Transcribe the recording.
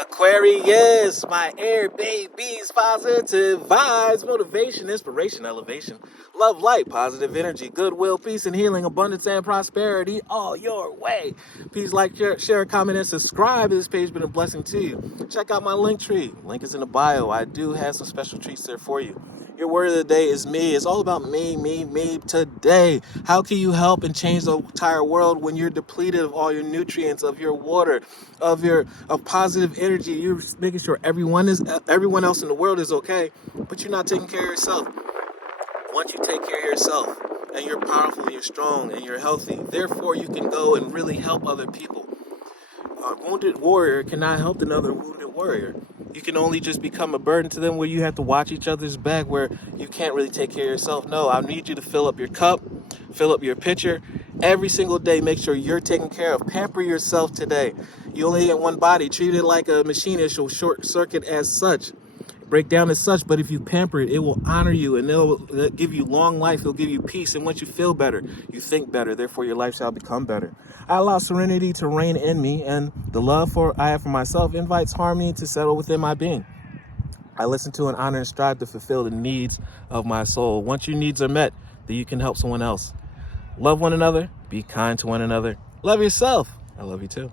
Aquarius, my air babies, positive vibes, motivation, inspiration, elevation, love, light, positive energy, goodwill, peace, and healing, abundance, and prosperity all your way. Please like, share, comment, and subscribe. This page has been a blessing to you. Check out my link tree. Link is in the bio. I do have some special treats there for you. Your word of the day is me. It's all about me today. How can you help and change the entire world when you're depleted of all your nutrients, of your water, of positive energy? You're making sure everyone else in the world is okay, but you're not taking care of yourself. Once you take care of yourself and you're powerful and you're strong and you're healthy, therefore you can go and really help other people. A wounded warrior cannot help another wounded warrior. You can only just become a burden to them where you have to watch each other's back, where you can't really take care of yourself. No, I need you to fill up your cup, fill up your pitcher every single day. Make sure you're taken care of. Pamper yourself today. You only get one body. Treat it like a machine. It will short circuit as such. Break down as such, but if you pamper it, it will honor you and it'll give you long life. It'll give you peace. And once you feel better, you think better. Therefore, your life shall become better. I allow serenity to reign in me, and the love I have for myself invites harmony to settle within my being. I listen to and honor and strive to fulfill the needs of my soul. Once your needs are met, then you can help someone else. Love one another. Be kind to one another. Love yourself. I love you too.